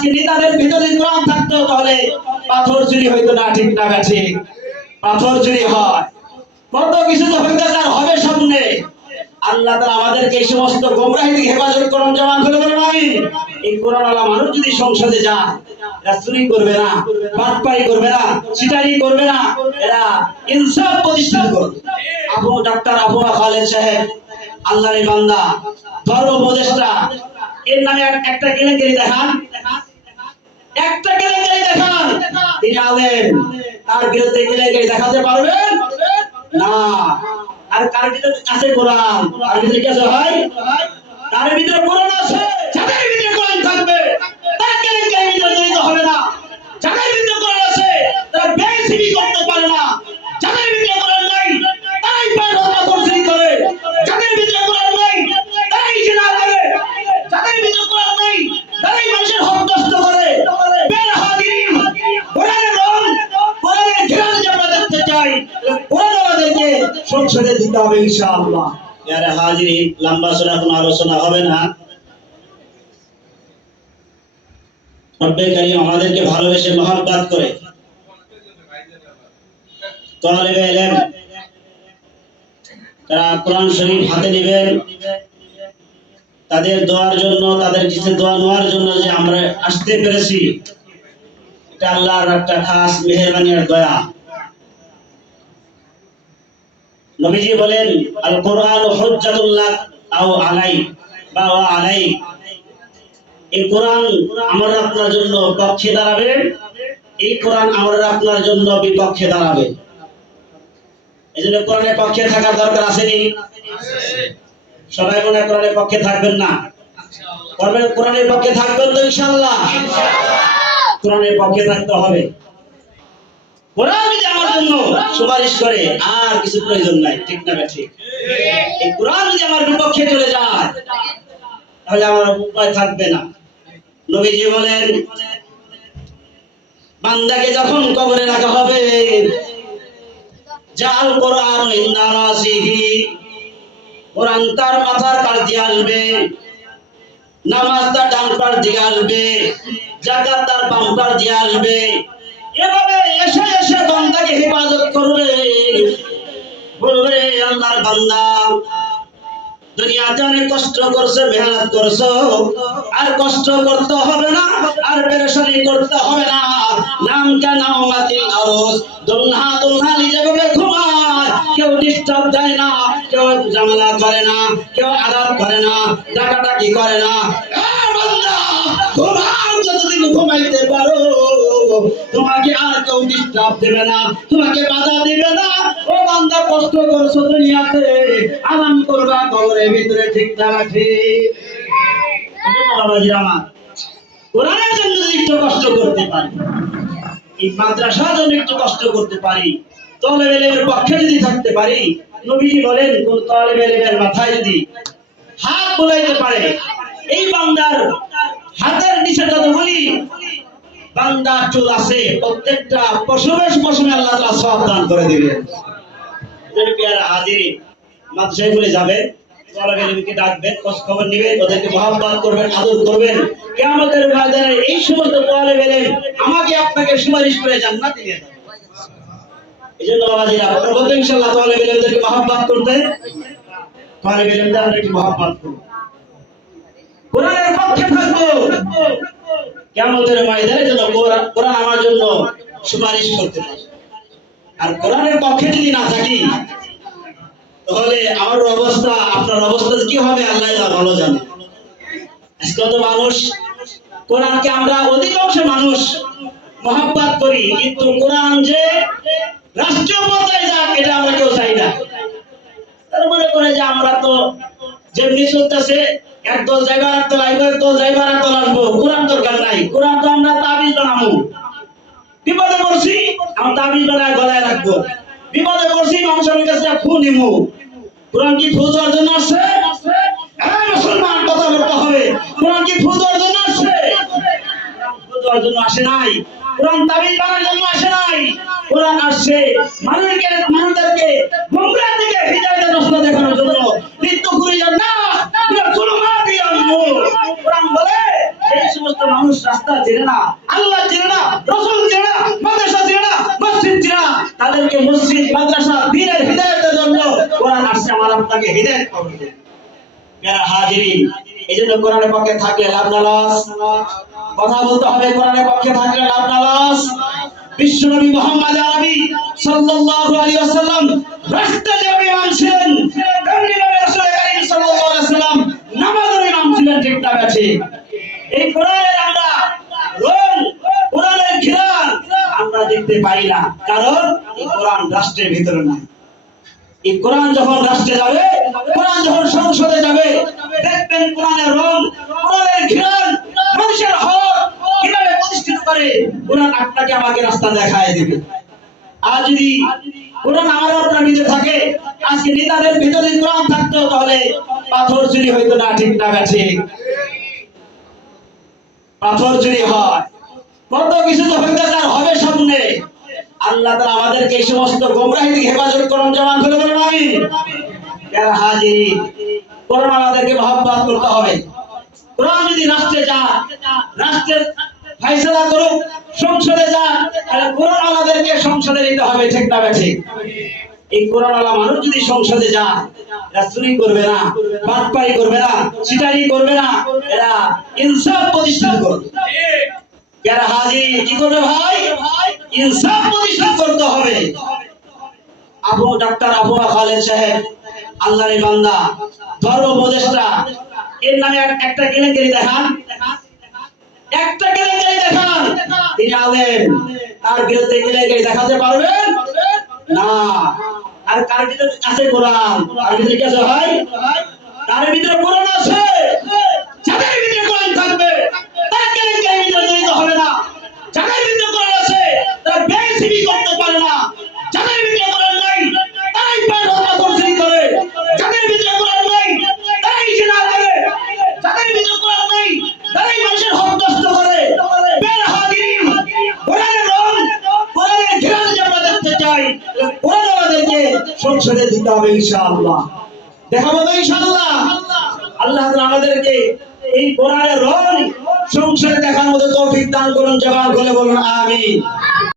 আজকে নেতাদের ভিতরে কোরআন থাকতো তাহলে পাথর চুরি হইতো না, ঠিক না, গেছে? পাথর চুরি হয়। কত কিছু তো হইতে তার হবে সামনে। আল্লাহ তাআলা আমাদেরকে এই সমস্ত গোমরাহি থেকে হেফাজত করুন জমান করে বলুন আমি এই কোরআন আলা মানুষ যদি সংসদে যায়, এরা চুরি করবে না, বাটপারি করবে না চিটারি করবে না, এরা ইনসাফ প্রতিষ্ঠা করবে। আবু ডাক্তার আবু খালেদ সাহেব, আল্লাহর বান্দা, ধর্ম উপদেষ্টা, এর নামে এক- একটা কেলেঙ্কারি দেখান। একটা কেলেঙ্কারি দেখান। তিনি আলেন তার বিরুদ্ধে কেলেঙ্কারি দেখাতে পারবেন? না। আর কার ভিতরে আছে কোরআন? তার ভিতরে কি আছে ভাই? তার ভিতরে কোরআন সংসদে দিতে হবে ইনশাআল্লাহ। লম্বা চড়া কোনো আলোচনা হবে না। আমাদেরকে ভালোবেসে মহব্বত করে। ইলম তারা কোরআন শরীফ হাতে নেবেন। তাদের দোয়ার জন্য, তাদের কিছু দোয়া নেওয়ার জন্য যে আমরা আসতে পেরেছি, এটা আল্লাহর একটা খাস মেহেরবানি আর দয়া। নবীজি বলেন আল কোরআন হুজ্জাতুল্লাহ আও আলাই বা আলাই। এই কোরআন আমার আপনার জন্য পক্ষে দাঁড়াবে এই কোরআন আমার আপনার জন্য বিপক্ষে দাঁড়াবে। এই জন্য কোরআনের পক্ষে থাকার দরকার আসেনি? সবাই মনে কোরআনের পক্ষে থাকবেন না। কোরআনের পক্ষে থাকবেন তো ইনশাল্লাহ কোরআনের পক্ষে থাকতে হবে। কোরআন যদি আমার জন্য সুপারিশ করে আর কিছু প্রয়োজন নাই। ঠিক না ঠিক। এই কোরআন যদি আমার বিপক্ষে চলে যায় তাহলে আমার উপায় থাকবে না। নবীজি বলেন বান্দাকে যখন কবরে রাখা হবে জাল কোরআন কোরআন তার মাথার কাছ দিয়ে আসবে নামাজ তার ডান পাশ দিয়ে আসবে জাকাত তার বাম পাশ দিয়ে আসবে। এভাবে এসে বান্দাকে হেফাজত করবে। বলবে, আল্লাহর বান্দা দুনিয়াতে অনেক কষ্ট করছে, মেহনত করছ, আর কষ্ট করতে হবে না, আর পেরেশানি করতে হবে না। নাম কেন মাতিল আরস দুলহা ঘুমায়। কেউ ডিস্টার্ব দেয় না, কেউ ঝামেলা করে না, কেউ আঘাত করে না, ডাকাডাকি করে না। যতদিন ঘুমাইতে পারো। তোমাকে আর কেউ ডিস্টার্ব দেবে না। তোমাকে বাধা দিবে না। ও বান্দা, কষ্ট করছ দুনিয়াতে। আরাম করবা কবরের ভিতরে, ঠিক এজন্য বাবাজি আমার, কোরআনের জন্য যদি একটু কষ্ট করতে পারি, এই মাদ্রাসার জন্য একটু কষ্ট করতে পারি তলে বেলের পক্ষে যদি থাকতে পারি, নবীজি বলেন, কোন তলে বেলের মাথায় যদি হাত বোলাইতে পারে, এই বান্দার হাতের নিচে যত বলি বান্দা চুল আছে, প্রত্যেকটা পশমের পশমে আল্লাহ তাআলা সব দান করে দিবেন পেয়ারা হাজির বলে যাবে তলাবেলিকে ডাকবেন খোঁজ খবর আদর ময়দানে এই আমাকে আপনাকে সুপারিশ করে জান্নাত দিয়ে এই জন্য বাবাজি আপনারা বলতে ইনশাআল্লাহ তলাবেলেনদেরকে মহাব্বত করতে করব কোরআনের পক্ষে কিয়ামতের ময়দানে যেন কোরআন আমার জন্য সুপারিশ করতে পারে। আর কোরআনের পক্ষে যদি না থাকি, তাহলে আমার অবস্থা, আপনার অবস্থা কি হবে আল্লাহ ভালো জানে। আজকে কত মানুষ, কোরআনকে আমরা অধিকাংশ মানুষ মহাব্বত করি, কিন্তু কোরআন যে রাষ্ট্রীয় পর্যায়ে যাক, এটা আমরা কেউ চাই না। তার মনে করে যে আমরা তো যেমনি চলতেছে যাইবার একদল আসব কোরআন দরকার নাই। কোরআন তো আমরা তাবিজ বানাবো। বিপদে পড়ছি তাবিজ বানায় গলায় রাখব। বিপদে পড়ছি, মানুষের কাছে ফু নিমু। কোরআন কি ফু দেওয়ার জন্য আসছে? হ্যাঁ মুসলমান, কথা বলতে হবে। কোরআন কি ফু দেওয়ার জন্য আসছে? ফু দেওয়ার জন্য আসে নাই। কোরআন তাবিজ বানানোর জন্য আসে নাই। কোরআন আসছে। মানুষকে, মানুষদেরকে থেকে হৃদয়তে দেখানোর মানুষ রাস্তা চেনে না, আল্লাহ চেনে না, রসুল চেনে না, মাদ্রাসা চেনে না, মসজিদ চেনে না, তাদেরকে মসজিদ, মাদ্রাসা, দিনের হৃদায়তের জন্য কোরআন আসছে, আমার আপনাকে হৃদায়ত করবে। মেরা হাজিরি এই জন্য কোরআনের পক্ষে থাকলে লাভ না লস। কথা বলতে হবে, কোরআনের পক্ষে থাকলে লাভ না লস। বিশ্বনবী মোহাম্মদ আরবি সাল্লাল্লাহু আলাইহি ওয়াসাল্লাম রাস্তা যেভাবে ইমাম ছিলেন তেমনি ভাবে রাসূল করিম সাল্লাল্লাহু আলাইহি ওয়াসাল্লাম নামাজের ইমাম ছিলেন, ঠিক না বেঠে এই কোরআনের আমরা রং কোরআনের ঘিরান দেখতে পাই না। কারণ এই কোরআন রাষ্ট্রের ভিতরে নাই। এই কোরআন যখন রাষ্ট্রে যাবে, কোরআন যখন সংসদে যাবে, দেখবেন কোরআনের রং, কোরআনের ঘিরান মানুষের হক কীভাবে প্রতিষ্ঠিত করে, কোরআন আপনাকে আমাকে রাস্তা দেখায় দেবে। আর যদি কোরআন আমার আপনার ভিতরে থাকে, আজকে নেতাদের ভিতরে কোরআন থাকতো, তাহলে পাথর চুরি হইতো না, ঠিক না পাথর চুরি হয়। কত কিছু তো হইতে তার হবে সামনে। আল্লাহ তাআলা আমাদেরকে এই সমস্ত গোমরাহি থেকে হেফাজত করুন জমান করে বলুন আমি যারা হাজিরি কোরআন আমাদেরকে মহব্বত করতে হবে। কোরআন যদি রাষ্ট্রে যায় রাষ্ট্রের ফাইসলা করুক, সংসদে যায় তাহলে কোরআন আমাদেরকে সংসদে নিতে হবে, ঠিক না ঠিক এই কোরআনওয়ালা মানুষ যদি সংসদে যায় এরা চুরি করবে না, বাটপারি করবে না চিটারি করবে না, এরা ইনসাফ প্রতিষ্ঠা করবে। যারা হাজি কি করবে ভাই? ইনসাফ প্রতিষ্ঠা করতে হবে। আবু ডাক্তার আবু খালেদ সাহেব, আল্লাহর বান্দা, ধর্ম উপদেষ্টা, এর নামে এক- একটা কেলেঙ্কারি দেখান। একটা কেলেঙ্কারি দেখান। তিনি আলেম। তার বিরুদ্ধে কেলেঙ্কারি দেখাতে পারবেন? না। আর কার ভিতরে আছে কোরআন? কার ভিতরে কি আছে ভাই? কার ভিতরে কোরআন আছে। চাই কোরআন আমাদেরকে সংসদে দিতে হবে ইনশাআল্লাহ। দেখাবো তো ইনশাআল্লাহ। আল্লাহ তাআলা আমাদেরকে এই কোরআনের রং সংসদে দেখার মতো তৌফিক দান করুন জবাব করে বলুন, আমিন।